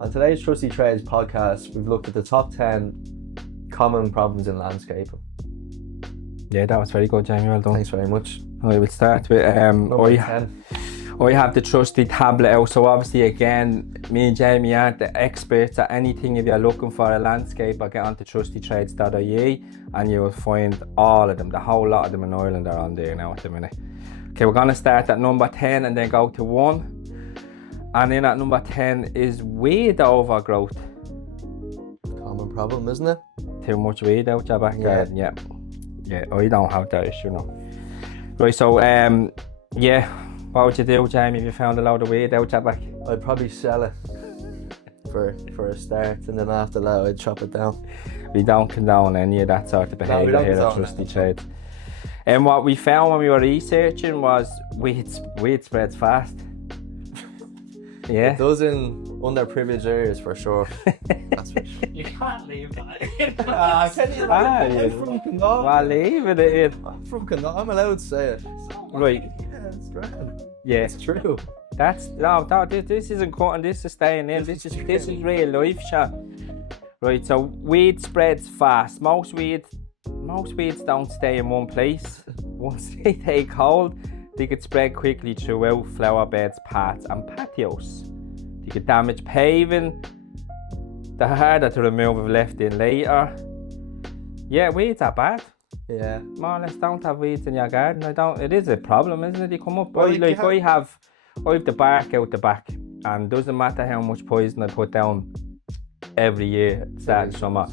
On today's Trusty Trades podcast, we've looked at the top 10 common problems in landscaping. Yeah, that was very good, Jamie. Well done. Thanks very much. I will start with Number 10. I have the Trusty tablet out, so obviously again, me and Jamie aren't the experts at anything. If you're looking for a landscape, get onto trustytrades.ie and you will find all of them, the whole lot of them in Ireland are on there now at the minute. Okay, we're going to start at number 10 and then go to 1. And then at number 10 is weed overgrowth. Common problem, isn't it? Too much weed out your back garden, yeah. Yeah, I don't have that issue now. Right, so yeah. What would you do, Jamie, if you found a load of weed out your back? I'd probably sell it for a start, and then after that I'd chop it down. We don't condone any of that sort of behaviour here at Trusty Trades. And what we found when we were researching was weed spreads fast. Yeah. It does in underprivileged areas for sure. That's for sure. You can't leave that in. I'm from Connaught. Well, leaving it in. I'm from Connaught. I'm allowed to say it. Right. Yeah, it's grand. Yeah. It's true. This isn't cutting, this is staying in. This is real life, shot. Right, so weed spreads fast. Most weeds don't stay in one place. Once they take hold, they could spread quickly throughout flower beds, paths and patios. They could damage paving. They're harder to remove if left in later. Yeah, weeds are bad. Yeah. More or less, don't have weeds in your garden. It is a problem, isn't it? They come up. Well, I have the bark out the back, and doesn't matter how much poison I put down every year, starting summer,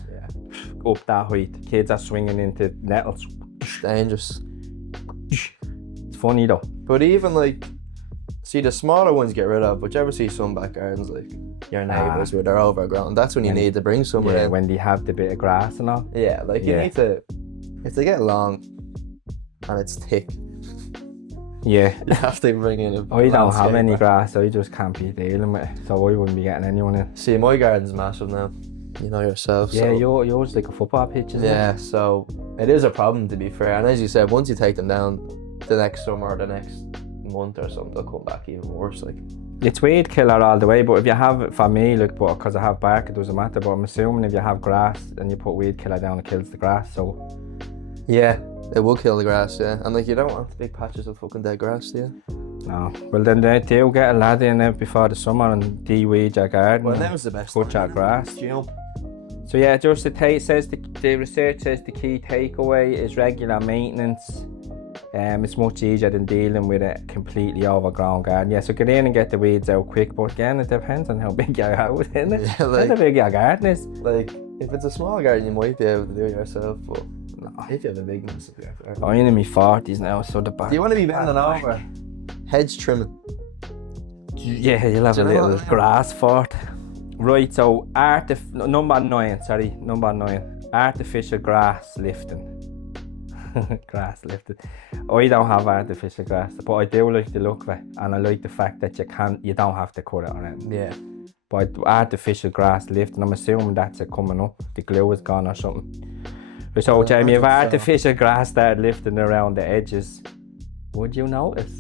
up that height. Kids are swinging into nettles. It's dangerous. It's funny though. But even see the smaller ones get rid of, but you ever see some back gardens like your neighbours where they're overgrown? That's when you need to bring someone in. When they have the bit of grass and all. Yeah, you need to, if they get long and it's thick, you have to bring in a I don't have any grass, I just can't be dealing with it, so I wouldn't be getting anyone in. See, my garden's massive now, you know yourself. Yeah, so, yours like a football pitch, isn't it? Yeah, so it is a problem, to be fair, and as you said, once you take them down the next summer or the next month or something, they'll come back even worse. It's weed killer all the way, but if you have it, for me, because I have bark, it doesn't matter, but I'm assuming if you have grass and you put weed killer down, it kills the grass, so... Yeah, it will kill the grass, yeah. And you don't want big patches of fucking dead grass, do you? No. Well, then they do get a lad in there before the summer and de-weed your garden. Well, now's the best cut your grass. So yeah, just the research says the key takeaway is regular maintenance. It's much easier than dealing with a completely overgrown garden. Yeah, so get in and get the weeds out quick, but again, it depends on how big your house is, isn't it? Yeah, how big your garden is. If it's a small garden, you might be able to do it yourself, but if you have a big massive garden. I'm in my 40s now, so the back. Do you want to be bending over? Hedge trimming. Yeah, you'll have a little grass fort. Right, so number 9, artificial grass lifting. Grass lifted. I don't have artificial grass, but I do like the look of it, and I like the fact that you don't have to cut it on it. Yeah. But artificial grass lifting, I'm assuming that's it coming up. The glue is gone or something. So Jamie, if artificial grass started lifting around the edges, would you notice?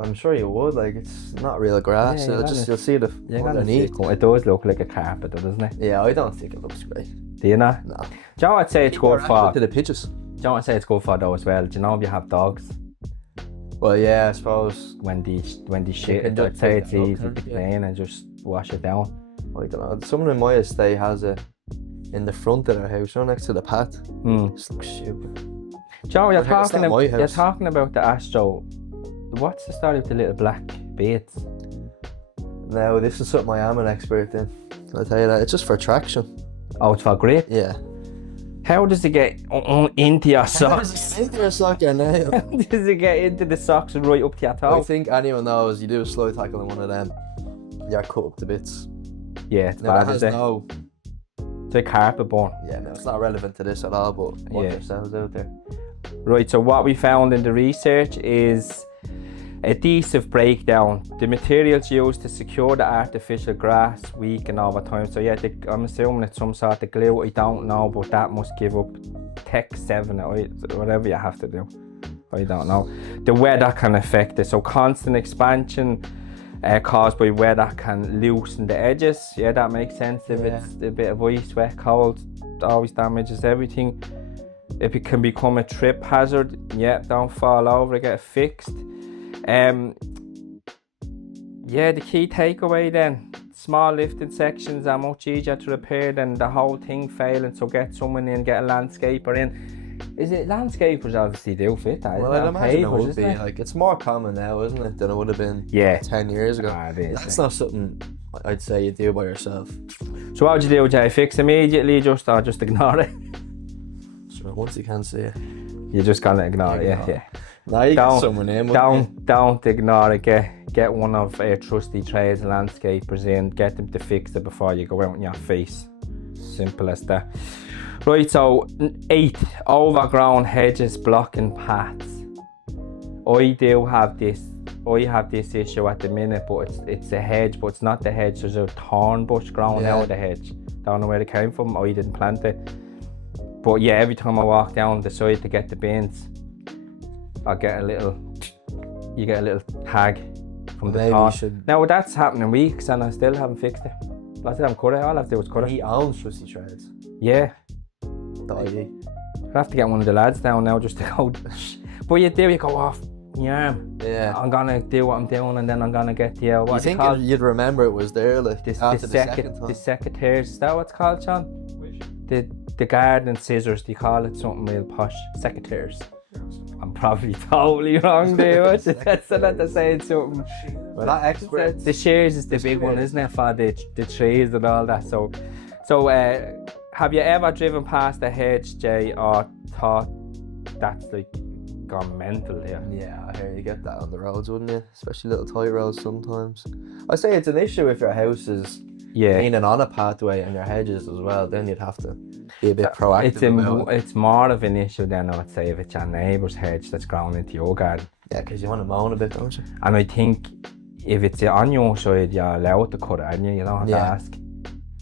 I'm sure you would. It's not real grass. Yeah, you'll see the underneath. It does look like a carpet, doesn't it? Yeah, I don't think it looks great. Do you not? No. Do you know what I'd say it's good for? To the pitches. Do you know what I'd say it's good for though as well? Do you know if you have dogs? Well, yeah, I suppose. When they shit, I'd say it's easy to clean and just wash it down. I don't know. Someone in my estate has it in the front of their house, next to the path. It looks stupid. Do you know, you're talking about the Astro. What's the story with the little black beads? No, this is something I am an expert in. I'll tell you that. It's just for traction. Oh, it's for grip? Yeah. How does it get into your socks? Into your sock or nail? How does it get into the socks and right up to your toe? I think anyone knows you do a slow tackle in one of them, you're cut up to bits. Yeah, it's bad, isn't it? It's like carpet burn. Yeah, no, it's not relevant to this at all, but watch yourselves out there. Right, so what we found in the research is adhesive breakdown. The materials used to secure the artificial grass weaken over time. So yeah, I'm assuming it's some sort of glue. I don't know, but that must give up Tech 7 or whatever you have to do. I don't know. The weather can affect it. So constant expansion caused by weather can loosen the edges. Yeah, that makes sense. If it's a bit of ice, wet, cold, always damages everything. If it can become a trip hazard, yeah, don't fall over, get it fixed. Yeah, the key takeaway then, small lifting sections are much easier to repair than the whole thing failing, so get someone in, get a landscaper in. Is it landscapers obviously do fit that? Well, I'd imagine it would be. Like, it's more common now, isn't it, than it would have been 10 years ago. That's not something I'd say you do by yourself. So what would you do, Jay? Fix immediately or just ignore it? So once you can see it, you're just gonna ignore it, yeah. Now you get someone in, don't ignore it. Get one of Trusty Trades landscapers in, get them to fix it before you go out in your face. Simple as that. Right, so 8 overgrown hedges blocking paths. I have this issue at the minute, but it's a hedge, but it's not the hedge. There's a thorn bush growing out of the hedge. Don't know where it came from. I didn't plant it. But yeah, every time I walk down the side to get the bins, you get a little tag from the thorn. Now that's happening weeks and I still haven't fixed it. I still haven't cut it. All I have to do is cut it. He owns Trusty Trades. Yeah. .ie. I have to get one of the lads down now just to go. But you go off. Yeah. I'm gonna do what I'm doing and then I'm gonna get the what you think you'd remember it was there like the second time. The secateurs, is that what it's called, John? Which? The garden scissors, they call it something real posh. Secateurs. I'm probably totally wrong there. That's not saying something. Well, that expert. The shears is the big one, isn't it, for the trees and all that. So have you ever driven past a hedge, Jay, or thought that's like gone mental here? Yeah, I hear you get that on the roads, wouldn't you? Especially little tight roads sometimes. I say it's an issue if your house is leaning on a pathway and your hedges as well, then you'd have to be a bit proactive. It's more of an issue than I would say if it's your neighbour's hedge that's growing into your garden. Yeah, because you want to moan a bit, don't you? And I think if it's on your side, you're allowed to cut it, aren't you? You don't have to ask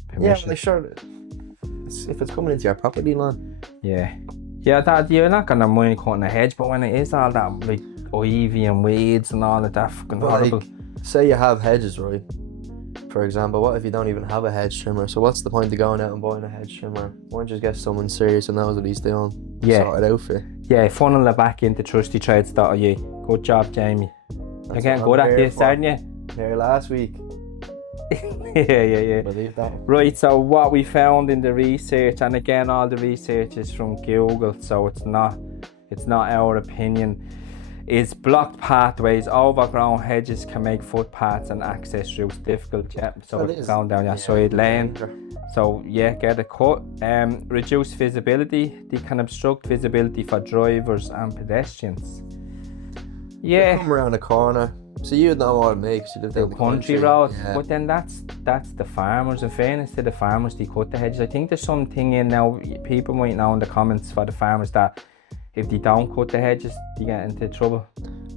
permission. Yeah, sure. If it's coming into your property line. Yeah, that you're not gonna mind cutting a hedge, but when it is all that like ivy and weeds and all of that fucking horrible. Like, say you have hedges, right? For example, what if you don't even have a hedge trimmer? So what's the point of going out and buying a hedge trimmer? Why don't you just get someone serious and knows what he's doing? Sort it out for you. Yeah, funnel it back into trustytrades.ie. Good job, Jamie. You're getting good at this, aren't you? Here last week. Yeah. Believe that. Right, so what we found in the research, and again all the research is from Google, so it's not our opinion, is blocked pathways, overgrown hedges can make footpaths and access routes difficult. Yeah, so it's going down your side lane. So yeah, get a cut. Reduce visibility. They can obstruct visibility for drivers and pedestrians. Yeah. They come around the corner. So you'd know what it makes. You live down the country road, but then that's the farmers. In fairness to the farmers, they cut the hedges. I think there's something in now. People might know in the comments for the farmers that if they don't cut the hedges, they get into trouble.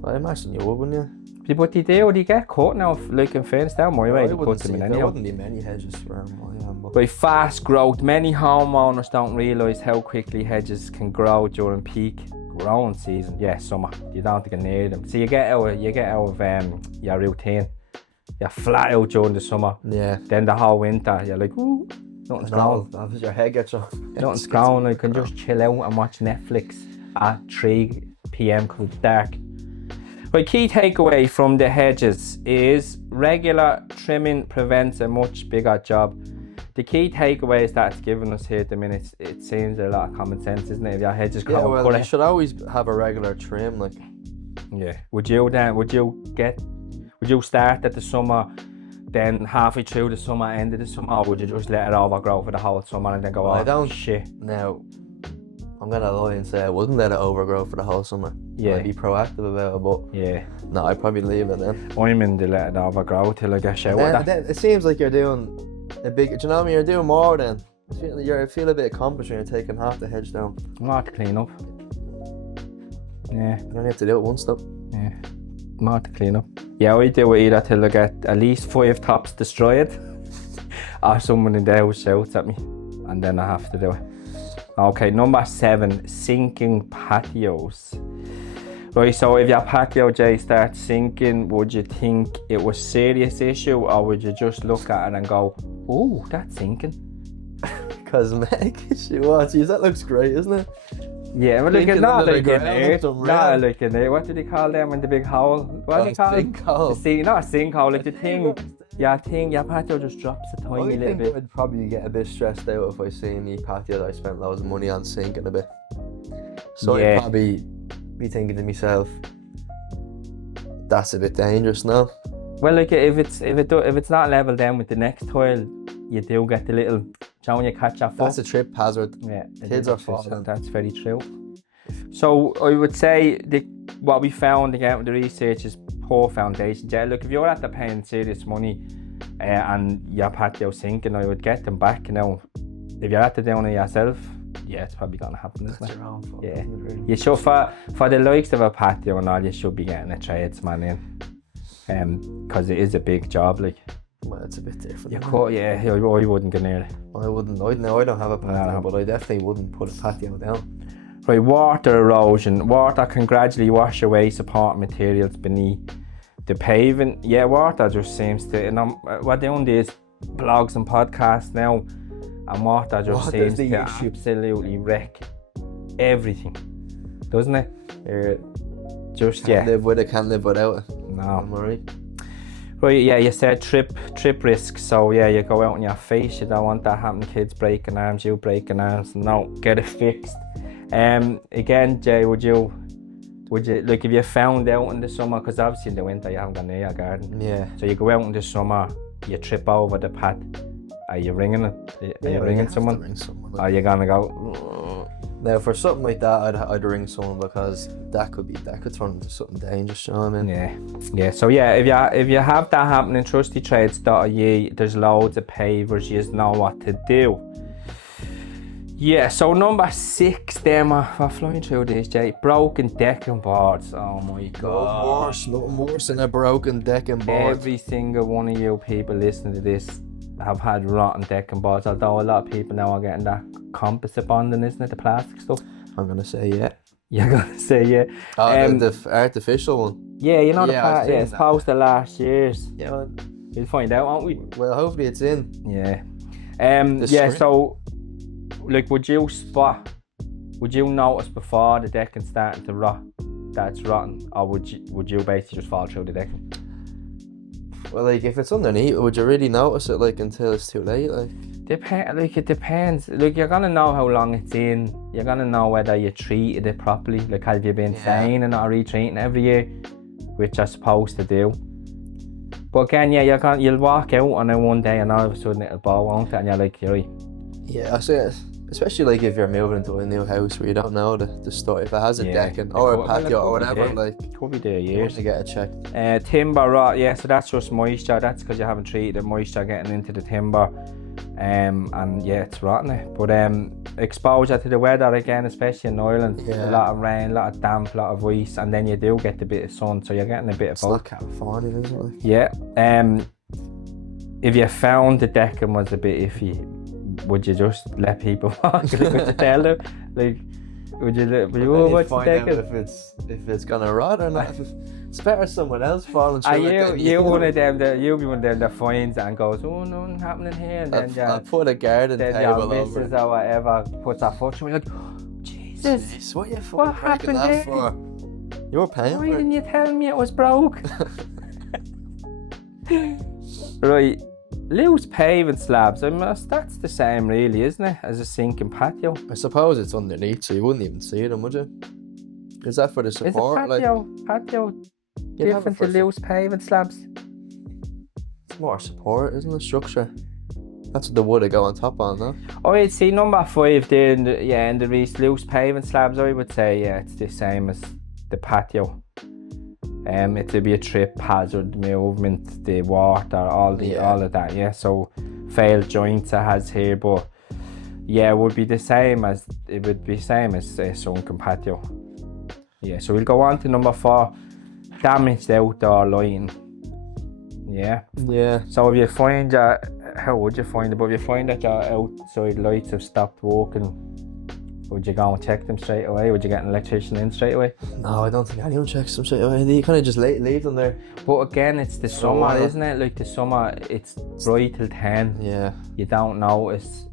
Well, I imagine you would, wouldn't you? But they do. They get cut now. Like in fairness, down my way, they cut them in anyhow. There wouldn't be many hedges around where I am. By fast growth, many homeowners don't realise how quickly hedges can grow during peak growing season. Yeah, summer. You don't have to get near them. So you get out of your routine. You're flat out during the summer. Yeah. Then the whole winter, you're like, ooh, nothing's growing. Your head gets off. Nothing's growing. I can just chill out and watch Netflix at 3 p.m. because it's dark. But key takeaway from the hedges is regular trimming prevents a much bigger job. The key takeaway is that it's given us here at the minute. It seems a lot of common sense, isn't it? If your hedges go you should always have a regular trim, like. Yeah. Would you start at the summer, then halfway through the summer, end of the summer, or would you just let it overgrow for the whole summer and then go, I don't. Shit. Now, I'm gonna lie and say I wouldn't let it overgrow for the whole summer. Yeah. I'd be proactive about it, but no, I'd probably leave it then. I'm in the let it overgrow till I get showered. Then it seems like you're doing a big. Do you know what I mean? You're doing more then. I feel a bit accomplished when you're taking half the hedge down. More to clean up. Yeah. You only have to do it once though. Yeah. More to clean up. Yeah, I do it either till I get at least 5 tops destroyed, or someone in the house shouts at me, and then I have to do it. Okay, number 7, sinking patios. Right, so if your patio, Jay, starts sinking, would you think it was a serious issue, or would you just look at it and go, oh, that's sinking? Cosmetic issue. Oh, geez, that looks great, isn't it? Yeah, but look, not like an earth, not not like an earth. What do they call them in the big hole? What do they call it? Not a sinkhole, like the thing. Your patio just drops a tiny little bit. I'd probably get a bit stressed out if I see me patio that I spent loads of money on sinking a bit. So I'd probably be thinking to myself, that's a bit dangerous now. Well, like if it's not level down with the next tile, you do get the little, when you catch your foot. That's a trip hazard. Yeah, kids are falling. That's very true. So I would say what we found again with the research is poor foundations. Yeah, look, if you're after paying serious money and your patio sinking, I would get them back. Now, if you're after doing it yourself, yeah, it's probably gonna happen. That's your own fault. Yeah, you should for the likes of a patio and all, you should be getting a tradesman in, because it is a big job. Like, well, it's a bit different. I wouldn't go near it. I wouldn't. I don't have a patio, but I definitely wouldn't put a patio down. Right, water erosion. Water can gradually wash away support materials beneath the paving. Yeah, water just seems to. And we're doing these blogs and podcasts now, and water just seems to absolutely wreck everything, doesn't it? Can't live with it, can't live without it. No. I'm alright. Right, yeah, you said trip risk. So yeah, you go out on your face. You don't want that happening. Kids breaking arms, you breaking arms. No, get it fixed. Again, Jay, would you like if you found out in the summer, because obviously in the winter you haven't got near your garden. Yeah. So you go out in the summer, you trip over the path. Are you ringing it? Are you ringing someone? Ring someone. Are you gonna go? Now for something like that, I'd ring someone, because that could turn into something dangerous. You know what I mean? Yeah. So yeah, if you have that happening, trustytrades.ie, there's loads of pavers. You just know what to do. Yeah, so number 6 then, we're flying through this, Jay. Broken decking boards. Oh my god. Nothing worse than a broken decking board. Every single one of you people listening to this have had rotten decking boards, although a lot of people now are getting that composite bonding, isn't it? The plastic stuff. I'm gonna say yeah. You're gonna say yeah. The artificial one. Yeah, you know the part. Yeah, it's post the last year's. Yeah. We'll find out, won't we? Well, hopefully it's in. Yeah. So, like, would you notice before the decking starting to rot that it's rotten, or would you basically just fall through the decking? Well, like, if it's underneath, would you really notice it, like, until it's too late? Like, it depends. Like, you're gonna know how long it's in. You're gonna know whether you treated it properly. Like, have you been sane and not retreating every year, which you're supposed to do. But again, yeah, you'll walk out on it one day and all of a sudden it'll bow, won't it? And you're like, you're right. Yeah, I see it. Especially like if you're moving into a new house where you don't know the story, if it has a decking or a patio or whatever, like, could be there years to get it checked. Timber rot, yeah, so that's just moisture. That's because you haven't treated the moisture getting into the timber, and yeah, it's rotting it. But exposure to the weather again, especially in Ireland, a lot of rain, a lot of damp, a lot of ice, and then you do get a bit of sun, so you're getting a bit of both. It's not California, is it? Like? Yeah. If you found the decking was a bit iffy, would you just let people walk? Like, would you tell them? Like, would you what's the decking? If it's gonna rot or not. It's better someone else falling through it. You'll be one of them that finds it and goes, oh, nothing happening here. And then I'll put a garden table over it. Or whatever puts her foot through it. Like, oh, Jesus, what happened there? For? You were paying for it. Why didn't you tell me it was broke? Right. Loose paving slabs, that's the same really, isn't it, as a sinking patio? I suppose it's underneath, so you wouldn't even see them, would you? Is that for the support? Is a patio different to loose paving slabs? It's more support, isn't it? Structure. That's what the wood would go on top on, no? Oh, I'd see number 5 there in the loose paving slabs, I would say, yeah, it's the same as the patio. It'll be a trip hazard, movement, the water, all of that, yeah. So failed joints it has here, but yeah, it would be the same as sunken patio. Yeah, so we'll go on to number 4, damaged outdoor lighting. Yeah. Yeah. So if you find how would you find it? But if you find that your outside lights have stopped working, Would you go and check them straight away? Would you get an electrician in straight away? No, I don't think anyone checks them straight away. You kind of just leave them there. But again, it's the summer, isn't it? Like the summer, it's bright till 10. Yeah. You don't notice.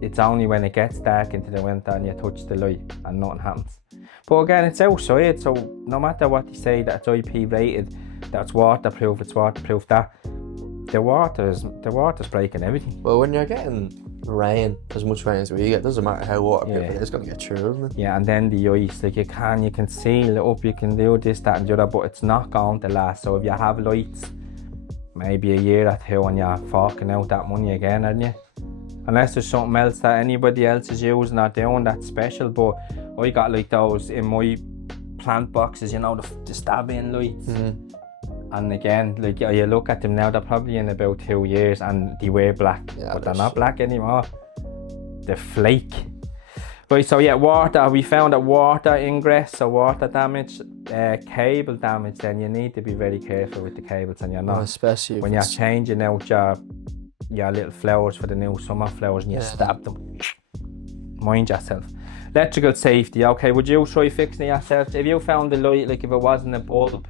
It's only when it gets dark into the winter and you touch the light and nothing happens. But again, it's outside, so no matter what you say that it's IP rated, that's waterproof, that the water's breaking everything. Well, when you're getting rain, as much rain as we get, doesn't matter how waterproof it is, it's gonna get through, isn't it? Yeah, and then the ice, like you can seal it up, you can do this, that and the other, but it's not going to last. So if you have lights, maybe a year or two and you're forking out that money again, aren't you? Unless there's something else that anybody else is using or doing that's special. But I got like those in my plant boxes, you know, the stab-in lights. Mm-hmm. And again, like you look at them now, they're probably in about 2 years and they were black, but they're not black anymore. They're flake. Right, so yeah, water, we found that water ingress, so water damage, cable damage, then you need to be very careful with the cables, and you're not, especially when you're changing out your little flowers for the new summer flowers and you stab them. Mind yourself. Electrical safety, okay, would you try fixing it yourself? If you found the light, like if it wasn't a bulb,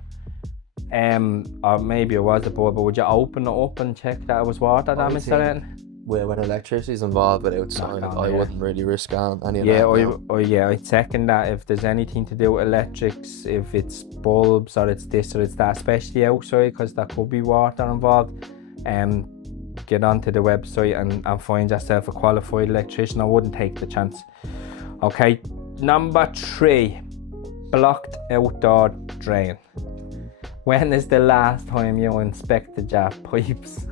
or maybe it was a bulb, but would you open it up and check that it was water damage or anything? Well, when electricity's involved with outside, I wouldn't really risk on any of that. I'd second that. If there's anything to do with electrics, if it's bulbs or it's this or it's that, especially outside, because there could be water involved, get onto the website and find yourself a qualified electrician. I wouldn't take the chance. Okay, number 3, blocked outdoor drain. When is the last time you inspected your pipes?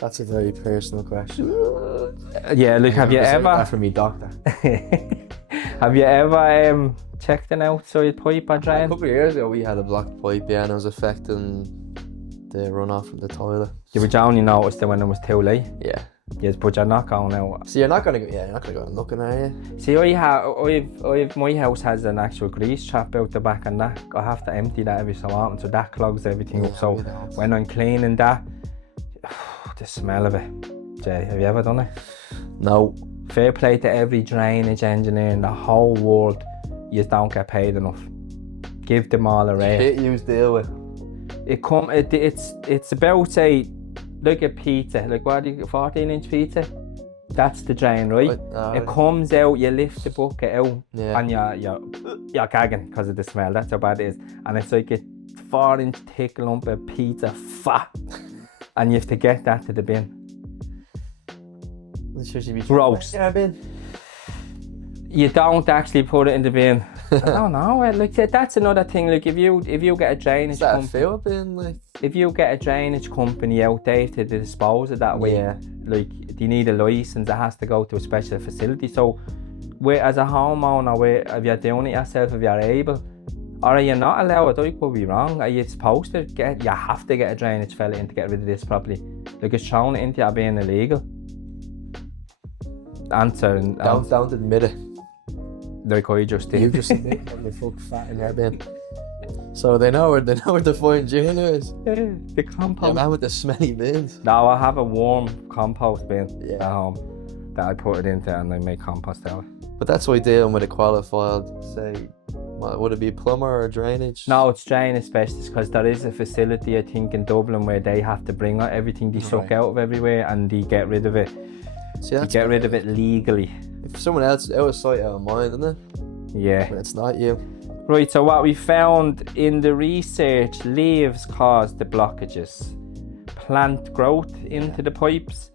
That's a very personal question. Yeah, look, have you ever... That for me, doctor. Have you ever checked an outside pipe or drain? A couple of years ago we had a blocked pipe, and it was affecting the runoff from the toilet. You would only notice that when it was too late? Yeah. Yes, but you're not going out. So you're not gonna go and looking, are you? See, my house has an actual grease trap out the back, and that I have to empty that every so often, so that clogs everything up. So when I'm cleaning that, the smell of it. Jay, have you ever done it? No. Fair play to every drainage engineer in the whole world. You don't get paid enough. Give them all a rate. Shit you deal with. It's about, say, like a pizza, like what do you, 14-inch pizza? That's the drain, right? It comes out, you lift the bucket out, and you're gagging because of the smell. That's how bad it is. And it's like a 4-inch thick lump of pizza fat, and you have to get that to the bin. Gross. You don't actually put it in the bin. I don't know. Like that's another thing. Like if you get a drainage company, if you get a drainage company out there to dispose of that way, like you need a license. It has to go to a special facility. So, as a homeowner, if you're doing it yourself, if you're able, or are you not allowed? I could be wrong. Are you supposed to get? You have to get a drainage fella in to get rid of this properly. Like it's thrown it into you being illegal. Answer and don't admit it. Like I just did. You just admit when you fuck fat in your bin. So they know where to find you anyways. Yeah, the compost. Yeah, man with the smelly bins. No, I have a warm compost bin at home that I put it into and I make compost out of it. But that's why dealing with a qualified, say, would it be plumber or drainage? No, it's drainage specialist, because there is a facility I think in Dublin where they have to bring out everything they suck out of everywhere and they get rid of it. See, you get rid of it legally. If someone else, out of sight, out of mind, isn't it? Yeah. When it's not you. Right, so what we found in the research, leaves cause the blockages. Plant growth into the pipes.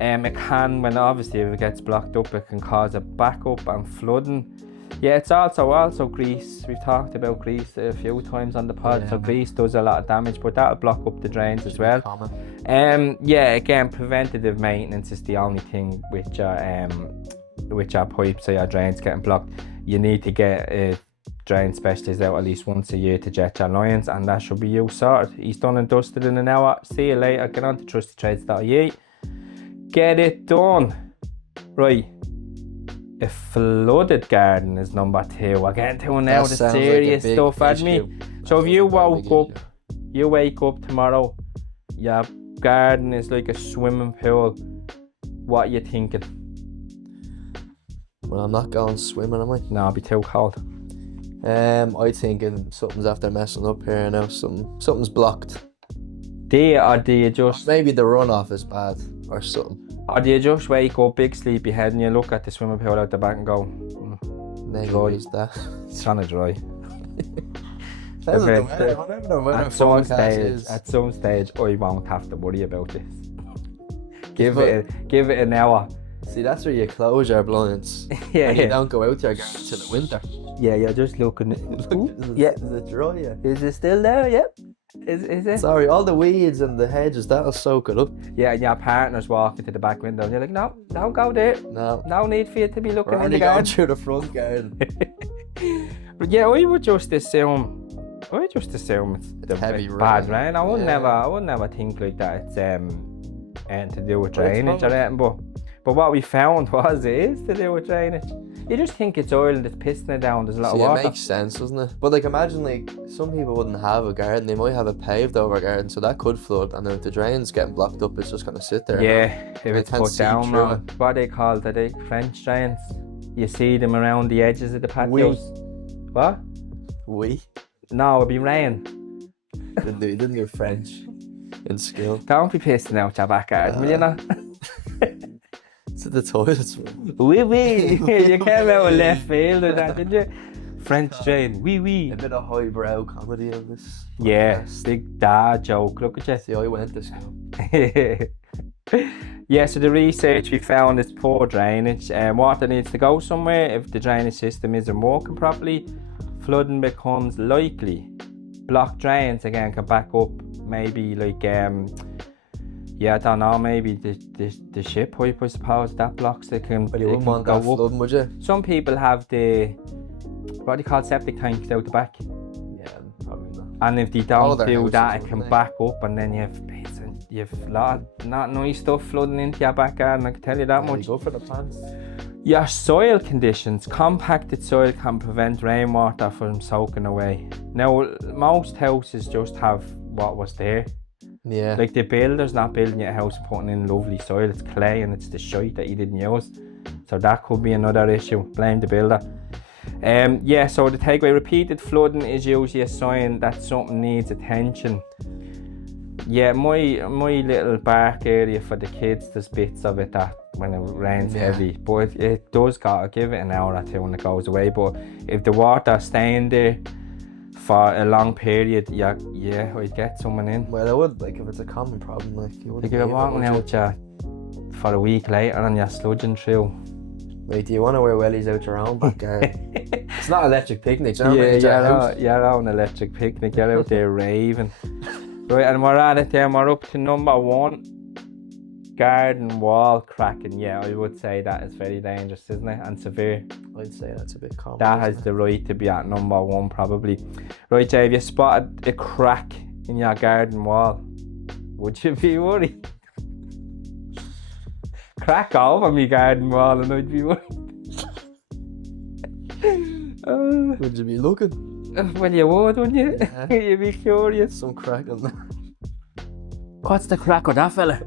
It can, when obviously if it gets blocked up, it can cause a backup and flooding. Yeah, it's also grease. We've talked about grease a few times on the pod, so grease does a lot of damage, but that'll block up the drains as well. Again, preventative maintenance is the only thing with your pipes or your drains getting blocked. You need to get a drain specialist out at least once a year to jet your lines, and that should be you sorted. He's done and dusted in an hour. See you later. Get on to trustytrades.ie. Get it done. Right. A flooded garden is number 2. We're getting to now the serious stuff, aren't we? So if you wake up tomorrow, your garden is like a swimming pool. What are you thinking? Well, I'm not going swimming, am I? No, it'll be too cold. I think something's after messing up here now. Something's blocked. Do you just... Maybe the runoff is bad or something. Or do you just wake up, big sleepy head, and you look at the swimming pool out the back and go, Maybe dry. it's that. It's kind of dry. At some stage, I won't have to worry about this. Give it an hour. See, that's where you close your blinds. You don't go out your garden till the winter. Yeah, you're just looking at Is it dry? Yeah. Is it still there? Yep. Is it? Sorry, all the weeds and the hedges, that'll soak it up. Yeah, and your partner's walking to the back window and you're like, no, don't go there. No need for you to be looking in the garden. Going through the front garden. But yeah, I would just assume it's the heavy bad rain. rain. I would never think like that it's to do with drainage or anything, but what we found was it is to do with drainage. You just think it's oil and it's pissing it down, there's a lot of water. It makes sense, doesn't it? But like, imagine like some people wouldn't have a garden, they might have a paved over garden, so that could flood, and if the drain's getting blocked up, it's just gonna sit there. Yeah, if it's put down wrong. What are they called? Are they French drains? You see them around the edges of the patios. What? No, it'd be rain. Didn't do French in school. Don't be pissing out your back garden, will you not? To the toilets. You came out of left field with that, didn't you? French drain, A bit of highbrow comedy on this. Yeah, big dad joke, look at you. See, I went to school. Yeah, so the research we found is poor drainage. Water needs to go somewhere. If the drainage system isn't working properly, flooding becomes likely. Blocked drains again can back up maybe like I don't know, maybe the ship pipe, I suppose, that blocks it. But you wouldn't want that flooding, would you? Some people have the, what do you call, septic tanks out the back. Yeah, probably not. And if they don't do that, it can back up, and then you've a lot of not nice stuff flooding into your back garden, I can tell you that much. Go for the plants. Your soil conditions. Compacted soil can prevent rainwater from soaking away. Now, most houses just have what was there. Yeah. Like the builder's not building your house and putting in lovely soil, it's clay and it's the shite that you didn't use. So that could be another issue. Blame the builder. So the takeaway, repeated flooding is usually a sign that something needs attention. Yeah, my little bark area for the kids, there's bits of it that when it rains heavy, but it does gotta give it an hour or two when it goes away. But if the water's staying there for a long period, I'd get someone in. Well, I would, like, if it's a common problem, like, you wouldn't. Like, if you're walking out for a week later and you're sludging through. Like, do you want to wear wellies out your own back garden? It's not electric picnic, you know? You're on electric picnic, you're out there raving. Right, and we're at it then, we're up to number 1. Garden wall cracking. Yeah, I would say that is very dangerous, isn't it? And severe. I'd say that's a bit common. That has the right to be at number 1 probably. Right, Jay, if you spotted a crack in your garden wall, would you be worried? Crack over me garden wall and I'd be worried. Would you be looking? Well, you would, wouldn't you? Yeah. You'd be curious. Some crack on there. What's the crack with that fella?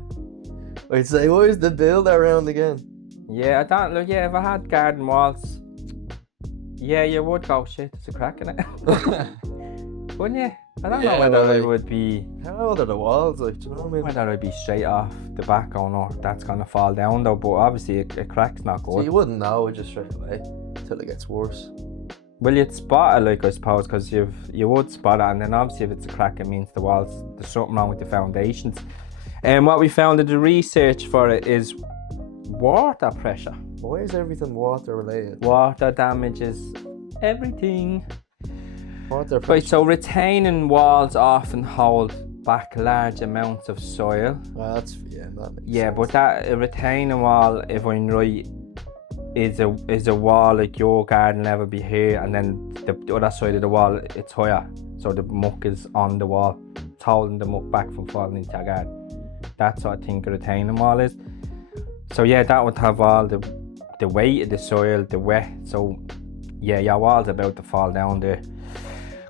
I'd say, why is the builder around again? Yeah, I don't look. Yeah, if I had garden walls, you would go, shit, there's a crack in it. Wouldn't you? I don't know whether I would be. How old are the walls? Like, do you know what I mean? Whether I'd be straight off the back going, oh, that's gonna fall down though. But obviously, a crack's not good. So you wouldn't know just straight away until it gets worse. Well, you'd spot it, like, I suppose, because you would spot it, and then obviously if it's a crack, it means the walls, there's something wrong with the foundations. And what we found in the research for it is water pressure. Why is everything water related? Water damages everything. Water pressure. Right, so retaining walls often hold back large amounts of soil. Well, that makes sense. But that a retaining wall, if I'm right, is a wall like your garden level be here, and then the other side of the wall it's higher, so the muck is on the wall. It's holding the muck back from falling into your garden. That's what I think a retaining wall is. So yeah, that would have all the weight of the soil, the wet. So yeah, your wall's about to fall down there.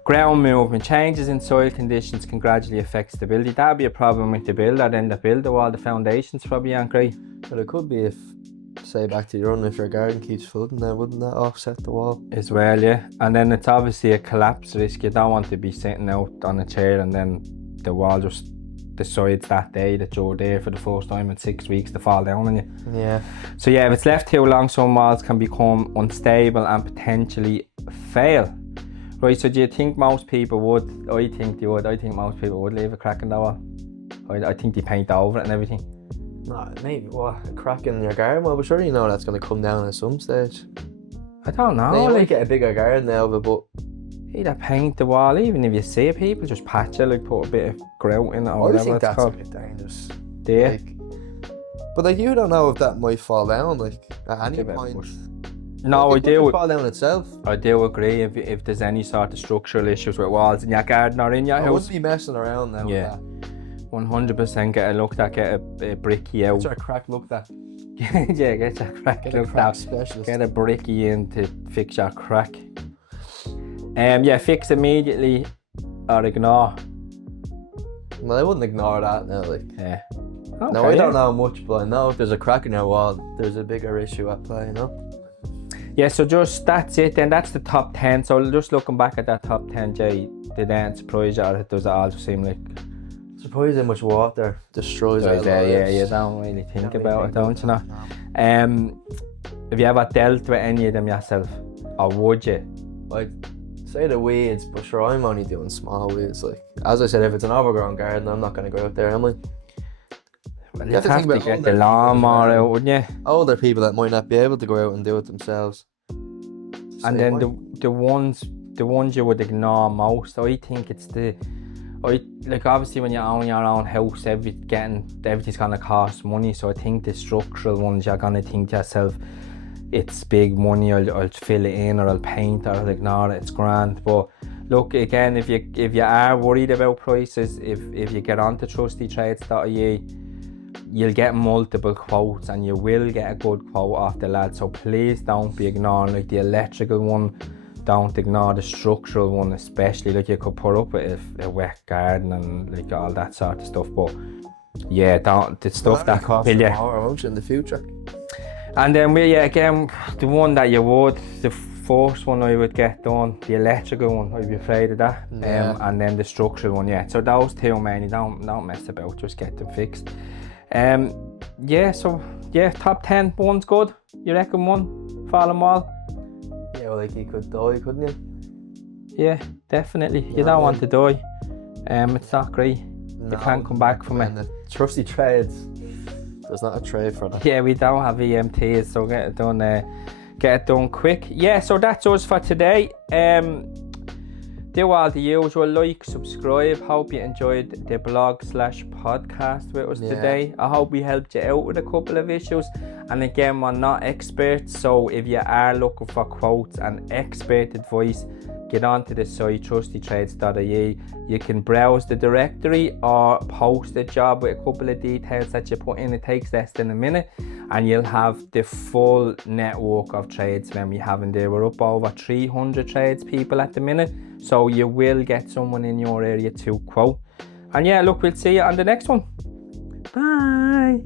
Ground movement, changes in soil conditions can gradually affect stability. That'd be a problem with the builder. Then the builder wall, the foundations probably aren't great. But it could be if, say back to your run if your garden keeps flooding, then wouldn't that offset the wall? As well, yeah. And then it's obviously a collapse risk. You don't want to be sitting out on a chair and then the wall just decides that day that you're there for the first time in 6 weeks to fall down on you. Yeah. So yeah, if it's left too long, some walls can become unstable and potentially fail. Right, so do you think most people would? I think they would. I think most people would leave a crack in the wall. I think they paint over it and everything. No, maybe what? A crack in your garden? Well, but sure you know that's going to come down at some stage. I don't know. Now, you might get a bigger garden now, but either paint the wall, even if you see people just patch it, like put a bit of grout in it or I whatever think it's that's called. a bit dangerous. Yeah. But you don't know if that might fall down, at any point. No, I do. Fall down itself. I do agree. If there's any sort of structural issues with walls in your garden or in your house, I wouldn't be messing around now. Yeah. With that. 100% get a look at, get a bricky out. Get your crack looked at. Yeah, get your crack looked at. Specialist. Get a bricky in to fix your crack. Yeah, fix immediately or ignore. Well, I wouldn't ignore that now. Yeah. Okay, no, I don't know much, but I know if there's a crack in your wall, there's a bigger issue at play, Yeah, so that's it then. That's the top 10. So just looking back at that top 10, Jay, did that surprise you, or does it all just seem like... Surprised how much water destroys our lives. Yeah, you don't really think about it, don't you know? Have you ever dealt with any of them yourself? Or would you? I'd say the weeds, but sure, I'm only doing small weeds. As I said, if it's an overgrown garden, I'm not going to go out there, am I? Well, you'd have to get the lawnmower out, wouldn't you? Older people that might not be able to go out and do it themselves. And then the ones you would ignore most, I think it's obviously when you own your own house, everything's gonna cost money. So I think the structural ones, you're gonna think to yourself, it's big money, I'll fill it in, or I'll paint, or I'll ignore it, it's grand. But look, again, if you are worried about prices, if you get onto trustytrades.ie, you'll get multiple quotes and you will get a good quote off the lad. So please don't be ignoring the electrical one. Don't ignore the structural one, especially. You could put up with a wet garden and all that sort of stuff. But yeah, the stuff that costs more, won't you, in the future? And then the one that you would, the first one I would get done, the electrical one, I'd be afraid of that. Yeah. And then the structural one, yeah. So those two, mainly, don't mess about, just get them fixed. Top 10, one's good. You reckon one? Fallen wall? Yeah, well, you could die, couldn't you? Yeah, definitely. You don't want to die. It's not great. You can't come back from it. The Trusty Trades, there's not a trade for that. Yeah, we don't have EMTs, so get it done quick. Yeah, so that's us for today. Do all the usual, subscribe. Hope you enjoyed the blog/podcast with us today. I hope we helped you out with a couple of issues. And again, we're not experts, so if you are looking for quotes and expert advice, get onto the site trustytrades.ie. You can browse the directory or post a job with a couple of details that you put in. It takes less than a minute and you'll have the full network of tradesmen we have in there. We're up over 300 tradespeople at the minute, so you will get someone in your area to quote. And yeah, look, we'll see you on the next one. Bye.